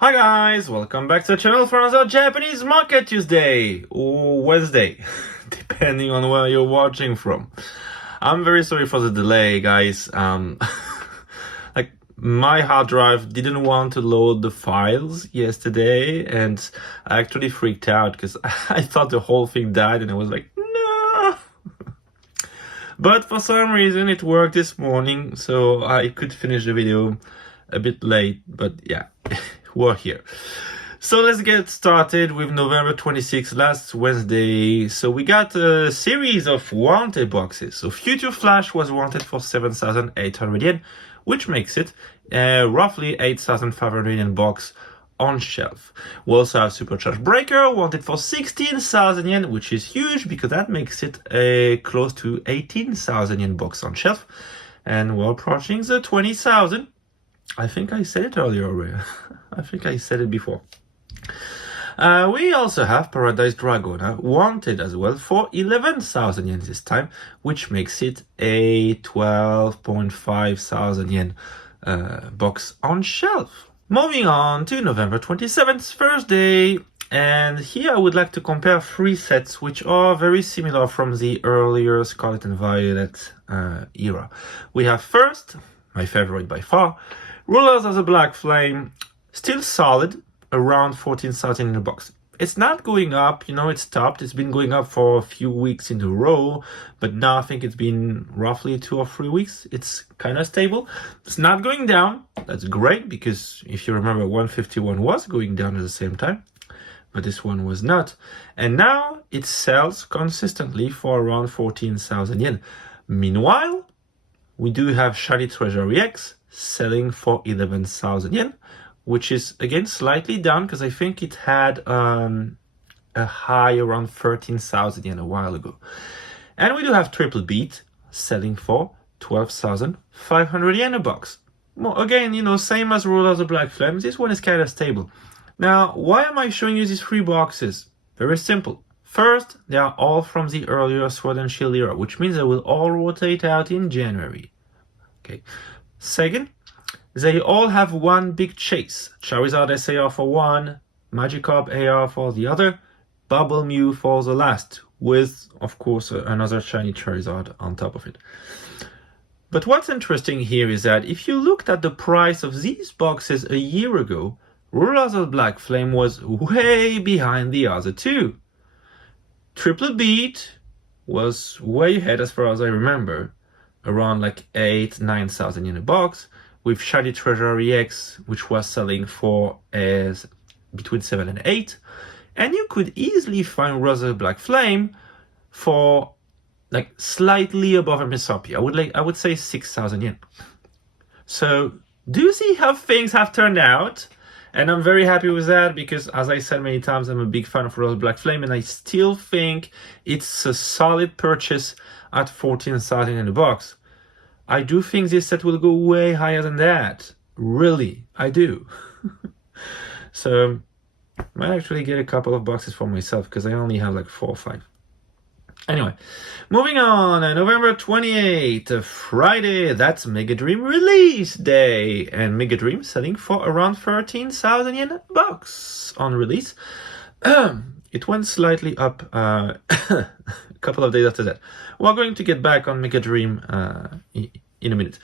Hi guys, welcome back to the channel for another Japanese Market Tuesday or Wednesday, depending on where you're watching from. I'm very sorry for the delay, guys. Like my hard drive didn't want to load the files yesterday, and I actually freaked out because I thought the whole thing died, and I was like, no. But for some reason it worked this morning, so I could finish the video a bit late, but yeah. We're here. So let's get started with November 26th, last Wednesday. So we got a series of wanted boxes. So Future Flash was wanted for 7,800 yen, which makes it roughly 8,500 yen box on shelf. We also have Supercharged Breaker wanted for 16,000 yen, which is huge because that makes it a close to 18,000 yen box on shelf. And we're approaching the 20,000. I think I said it earlier already. I think I said it before. We also have Paradise Dragonite wanted as well for 11,000 yen this time, which makes it a 12.5 thousand yen box on shelf. Moving on to November 27th, Thursday. And here I would like to compare three sets which are very similar from the earlier Scarlet and Violet era. We have first, my favorite by far, Rulers of the Black Flame, still solid, around 14,000 in the box. It's not going up, it stopped. It's been going up for a few weeks in a row, but now I think it's been roughly 2 or 3 weeks. It's kind of stable. It's not going down. That's great, because if you remember, 151 was going down at the same time, but this one was not. And now it sells consistently for around 14,000 yen. Meanwhile, we do have Shiny Treasury X selling for 11,000 yen, which is again slightly down because I think it had a high around 13,000 yen a while ago. And we do have Triple Beat selling for 12,500 yen a box. Well, again, same as Ruler of the Black Flame, this one is kind of stable. Now, why am I showing you these three boxes? Very simple. First, they are all from the earlier Sword and Shield era, which means they will all rotate out in January. Okay. Second, they all have one big chase. Charizard SAR for one, Magikarp AR for the other, Bubble Mew for the last, with, of course, another shiny Charizard on top of it. But what's interesting here is that if you looked at the price of these boxes a year ago, Rulers of Black Flame was way behind the other two. Triple Beat was way ahead as far as I remember, around like 8,000-9,000 in a box, with Shiny Treasury X, which was selling for between 7 and 8. And you could easily find Rulers of Black Flame for like slightly above MSRP. I would say 6,000 yen. So do you see how things have turned out? And I'm very happy with that because, as I said many times, I'm a big fan of Rulers of Black Flame, and I still think it's a solid purchase at 14,000 in the box. I do think this set will go way higher than that. Really, I do. So I might actually get a couple of boxes for myself because I only have like 4 or 5. Anyway, moving on, November 28th, Friday, that's Mega Dream release day. And Mega Dream selling for around 13,000 yen a box on release. It went slightly up a couple of days after that. We're going to get back on Mega Dream in a minute.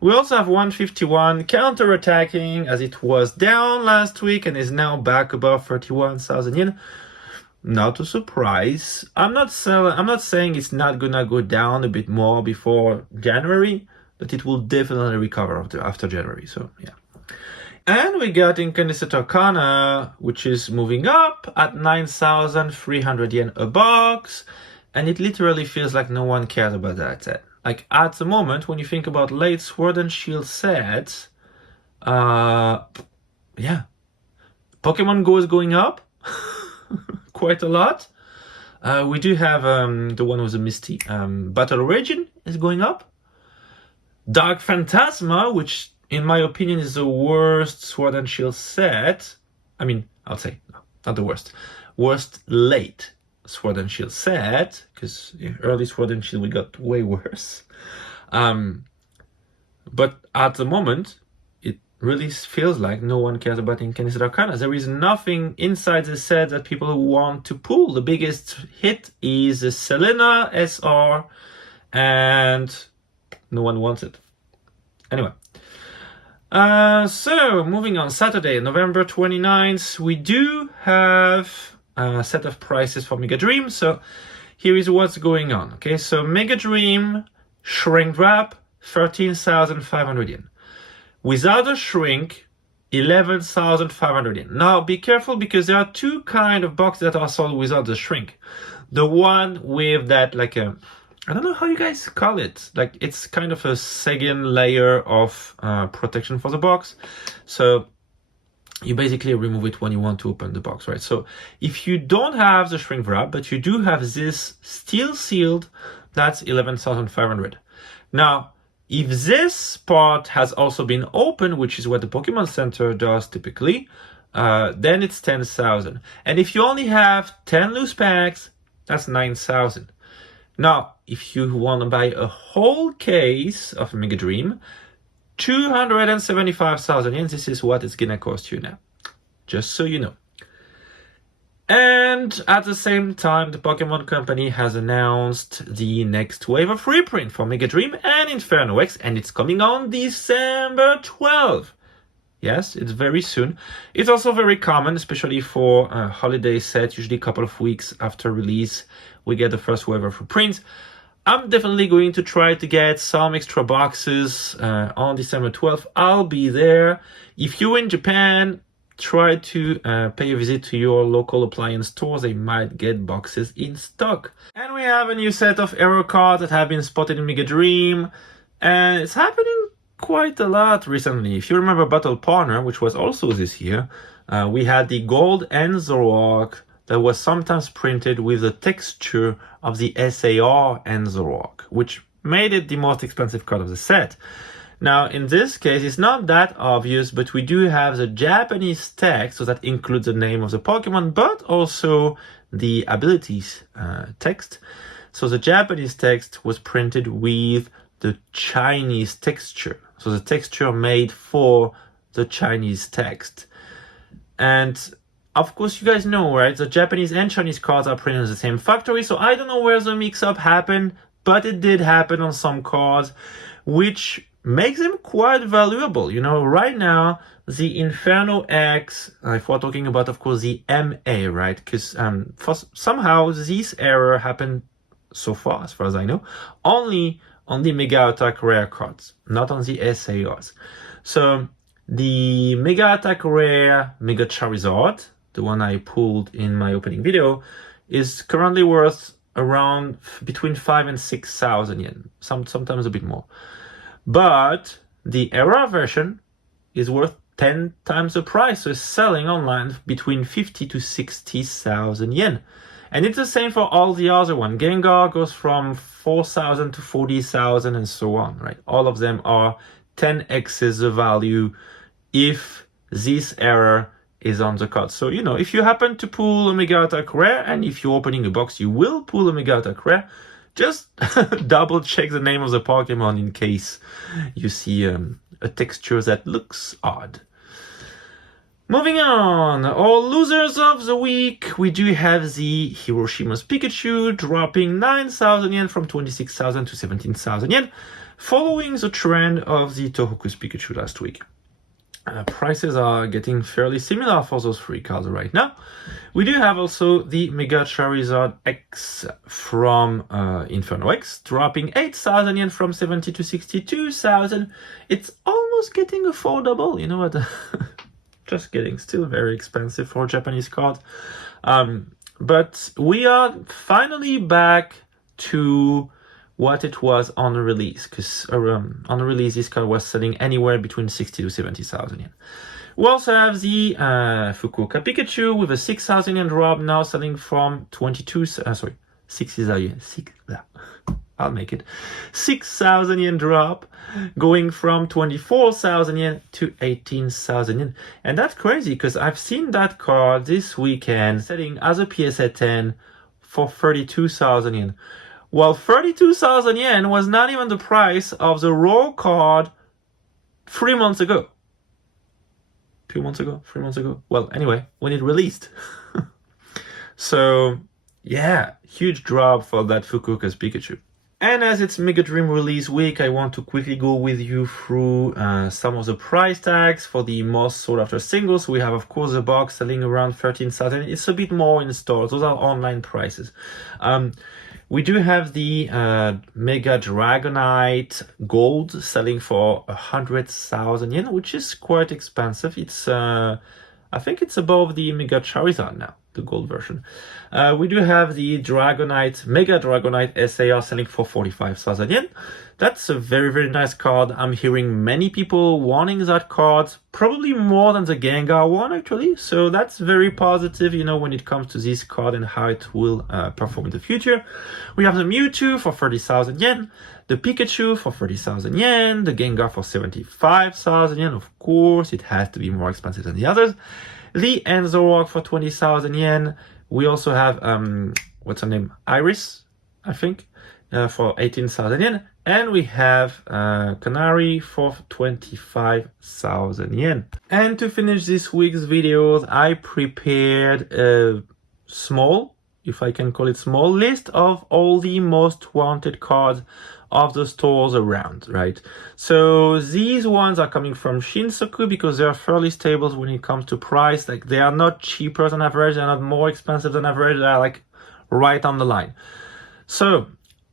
We also have 151 counter-attacking as it was down last week and is now back above 31,000 yen. Not a surprise. I'm not saying it's not gonna go down a bit more before January, but it will definitely recover after January. So yeah. And we got Incandescent Arcana, which is moving up at 9,300 yen a box, and it literally feels like no one cares about that set. Like at the moment, when you think about late Sword and Shield sets, yeah, Pokemon Go is going up. Quite a lot. We do have the one with the Misty. Battle Origin is going up. Dark Phantasma, which in my opinion is the worst Sword and Shield set. I mean, I'll say, no, not the worst. Worst late Sword and Shield set, because early Sword and Shield we got way worse. But at the moment, really feels like no one cares about incandescent arcana. There is nothing inside the set that people want to pull. The biggest hit is the Selena SR, and no one wants it. Anyway. So, moving on, Saturday, November 29th, we do have a set of prices for Mega Dream. So, here is what's going on. Okay, so Mega Dream Shrink Wrap, 13,500 yen. Without a shrink, 11,500 yen. Now, be careful because there are two kind of boxes that are sold without the shrink. The one with that, like a, I don't know how you guys call it. Like, it's kind of a second layer of protection for the box. So you basically remove it when you want to open the box, right? So if you don't have the shrink wrap, but you do have this still sealed, that's 11,500. Now, if this part has also been opened, which is what the Pokemon Center does typically, then it's 10,000. And if you only have 10 loose packs, that's 9,000. Now, if you want to buy a whole case of Mega Dream, 275,000 yen, this is what it's gonna cost you now. Just so you know. And at the same time, the Pokemon Company has announced the next wave of reprint for Mega Dream and Inferno X, and it's coming on December 12th. Yes, it's very soon. It's also very common, especially for a holiday set, usually a couple of weeks after release, we get the first wave of reprints. I'm definitely going to try to get some extra boxes on December 12th. I'll be there. If you're in Japan, try to pay a visit to your local appliance stores. They might get boxes in stock. And we have a new set of Aero cards that have been spotted in Mega Dream. And it's happening quite a lot recently. If you remember Battle Partner, which was also this year, we had the Gold and Zoroark that was sometimes printed with the texture of the SAR and Zoroark, which made it the most expensive card of the set. Now, in this case, it's not that obvious, but we do have the Japanese text, so that includes the name of the Pokemon, but also the abilities text. So the Japanese text was printed with the Chinese texture. So the texture made for the Chinese text. And of course, you guys know, right? The Japanese and Chinese cards are printed in the same factory. So I don't know where the mix-up happened, but it did happen on some cards, which makes them quite valuable. You know, right now, the Inferno X, if we're talking about, of course, the MA, right? Because somehow this error happened so far as I know, only on the Mega Attack Rare cards, not on the SARs. So the Mega Attack Rare Mega Charizard, the one I pulled in my opening video, is currently worth around between 5,000 and 6,000 yen, sometimes a bit more. But the Era version is worth 10 times the price, so it's selling online between 50 to 60,000 yen. And it's the same for all the other ones. Gengar goes from 4,000 to 40,000 and so on, right? All of them are 10x's the value if this error is on the card. So, you know, if you happen to pull a Mega Attack Rare, and if you're opening a box, you will pull a Mega Attack Rare, just double check the name of the Pokemon in case you see a texture that looks odd. Moving on, our losers of the week, we do have the Hiroshima's Pikachu dropping 9,000 yen from 26,000 to 17,000 yen, following the trend of the Tohoku's Pikachu last week. Prices are getting fairly similar for those three cards right now. We do have also the Mega Charizard X from Inferno X, dropping 8,000 yen from 70 to 62,000. It's almost getting affordable, you know what? Just kidding, still very expensive for a Japanese card. But we are finally back to what it was on the release, because on the release this card was selling anywhere between 60 to 70,000 yen. We also have the Fukuoka Pikachu with a 6,000 yen drop, now selling from 6,000 yen. I'll make it 6,000 yen drop, going from 24,000 yen to 18,000 yen. And that's crazy because I've seen that card this weekend selling as a PSA 10 for 32,000 yen. Well, 32,000 yen was not even the price of the raw card 3 months ago. 2 months ago, 3 months ago. Well, anyway, when it released. So, yeah, huge drop for that Fukuoka's Pikachu. And as it's Mega Dream release week, I want to quickly go with you through some of the price tags for the most sought after singles. We have, of course, the box selling around 13,000. It's a bit more in stores. Those are online prices. We do have the Mega Dragonite Gold selling for 100,000 yen, which is quite expensive. It's, I think it's above the Mega Charizard now, the gold version. We do have the Mega Dragonite SAR selling for 45,000 yen. That's a very, very nice card. I'm hearing many people wanting that card, probably more than the Gengar one, actually. So that's very positive, you know, when it comes to this card and how it will perform in the future. We have the Mewtwo for 30,000 yen, the Pikachu for 30,000 yen, the Gengar for 75,000 yen. Of course, it has to be more expensive than the others. The Zoroark for 20,000 yen. We also have, what's her name? Iris, I think, for 18,000 yen. And we have Canary for 25,000 yen. And to finish this week's videos, I prepared a small, if I can call it small, list of all the most wanted cards of the stores around, right? So these ones are coming from Shinsoku because they are fairly stable when it comes to price. Like, they are not cheaper than average, they're not more expensive than average, they're like right on the line. So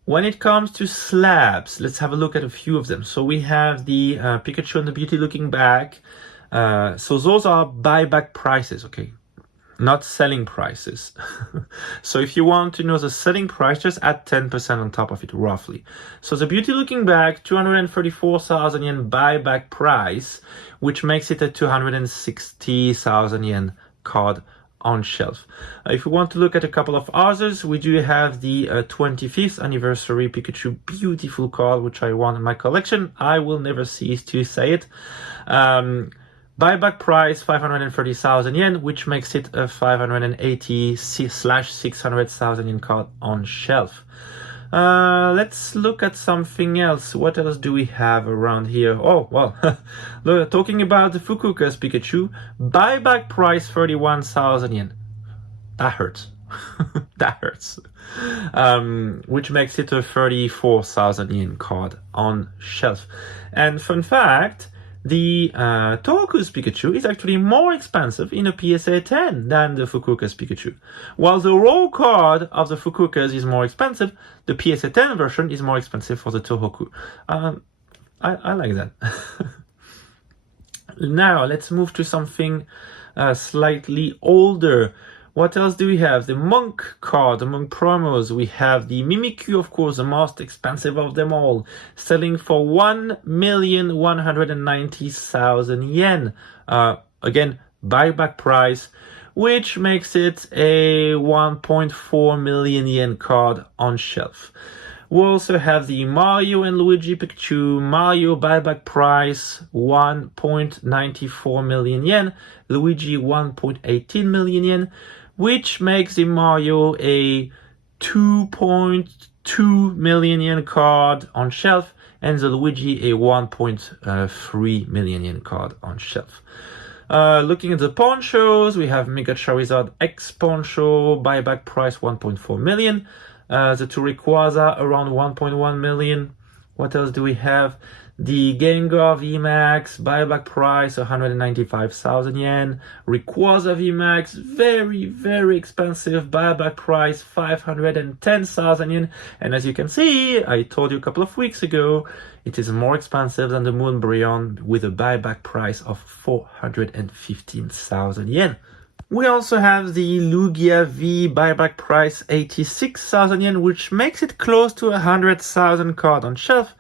when it comes to slabs, let's have a look at a few of them. So we have the Pikachu and the Beauty looking back. So those are buyback prices, okay? Not selling prices. So if you want to know the selling price, just add 10% on top of it, roughly. So the Beauty looking back, 234,000 yen buyback price, which makes it a 260,000 yen card on shelf. If you want to look at a couple of others, we do have the 25th anniversary Pikachu beautiful card, which I want in my collection. I will never cease to say it. Buyback price 530,000 yen, which makes it a 580/600,000 yen card on shelf. Let's look at something else. What else do we have around here? Oh, well, talking about the Fukuoka's Pikachu, buyback price 31,000 yen. That hurts. That hurts. Which makes it a 34,000 yen card on shelf. And fun fact, the Tohoku's Pikachu is actually more expensive in a PSA 10 than the Fukuoka's Pikachu. While the raw card of the Fukuoka's is more expensive, the PSA 10 version is more expensive for the Tohoku. I like that. Now, let's move to something slightly older. What else do we have? The Monk card, among promos. We have the Mimikyu, of course, the most expensive of them all, selling for 1,190,000 yen. Again, buyback price, which makes it a 1.4 million yen card on shelf. We also have the Mario and Luigi Pikachu. Mario buyback price 1.94 million yen, Luigi 1.18 million yen, which makes the Mario a 2.2 million yen card on shelf, and the Luigi a 1.3 million yen card on shelf. Looking at the pawn shows, we have Mega Charizard X pawn show, buyback price 1.4 million. The two Rayquaza around 1.1 million. What else do we have? The Gengar VMAX, buyback price 195,000 yen. Rayquaza VMAX, very, very expensive, buyback price 510,000 yen. And as you can see, I told you a couple of weeks ago, it is more expensive than the Moonbryon with a buyback price of 415,000 yen. We also have the Lugia V buyback price 86,000 yen, which makes it close to 100,000 card on shelf.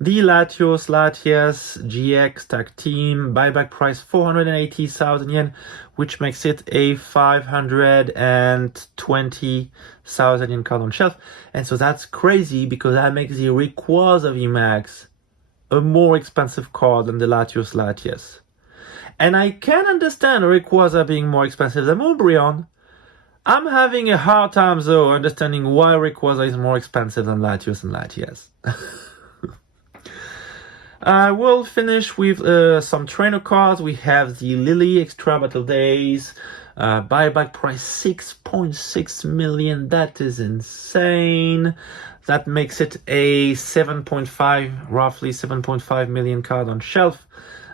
The Latios Latias GX Tag Team buyback price 480,000 yen, which makes it a 520,000 yen card on shelf. And so that's crazy because that makes the Rayquaza VMAX a more expensive card than the Latios Latias. And I can understand Rayquaza being more expensive than Umbreon. I'm having a hard time, though, understanding why Rayquaza is more expensive than Latios and Latias. We'll finish with some trainer cards. We have the Lily Extra Battle Days. Buyback price 6.6 million. That is insane. That makes it a 7.5, roughly 7.5 million card on shelf.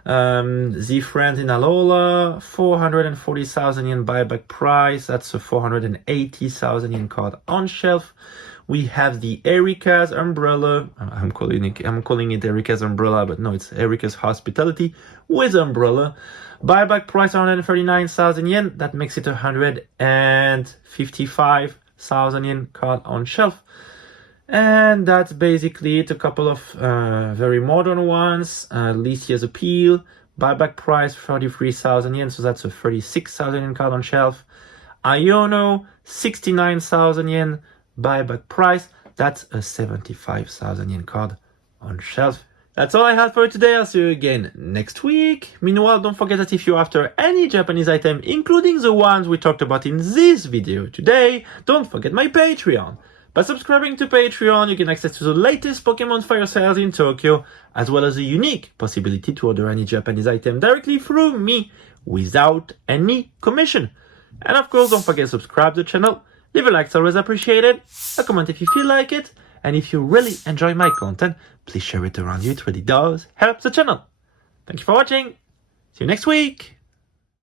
The Friends in Alola, 440,000 yen buyback price. That's a 480,000 yen card on shelf. We have the Erika's Umbrella. I'm calling it Erika's Umbrella, but no, it's Erika's Hospitality with Umbrella. Buyback price 139,000 yen. That makes it 155,000 yen card on shelf. And that's basically it. A couple of very modern ones. Lycia's Appeal. Buyback price 33,000 yen. So that's a 36,000 yen card on shelf. Iono, 69,000 yen. Buyback price. That's a 75,000 yen card on shelf. That's all I had for today. I'll see you again next week. Meanwhile, don't forget that if you're after any Japanese item, including the ones we talked about in this video today, don't forget my Patreon. By subscribing to Patreon, you get access to the latest Pokemon Fire sales in Tokyo, as well as a unique possibility to order any Japanese item directly through me without any commission. And of course, don't forget to subscribe to the channel. Leave a like, it's always appreciated. A comment if you feel like it. And if you really enjoy my content, please share it around you. It really does help the channel. Thank you for watching. See you next week.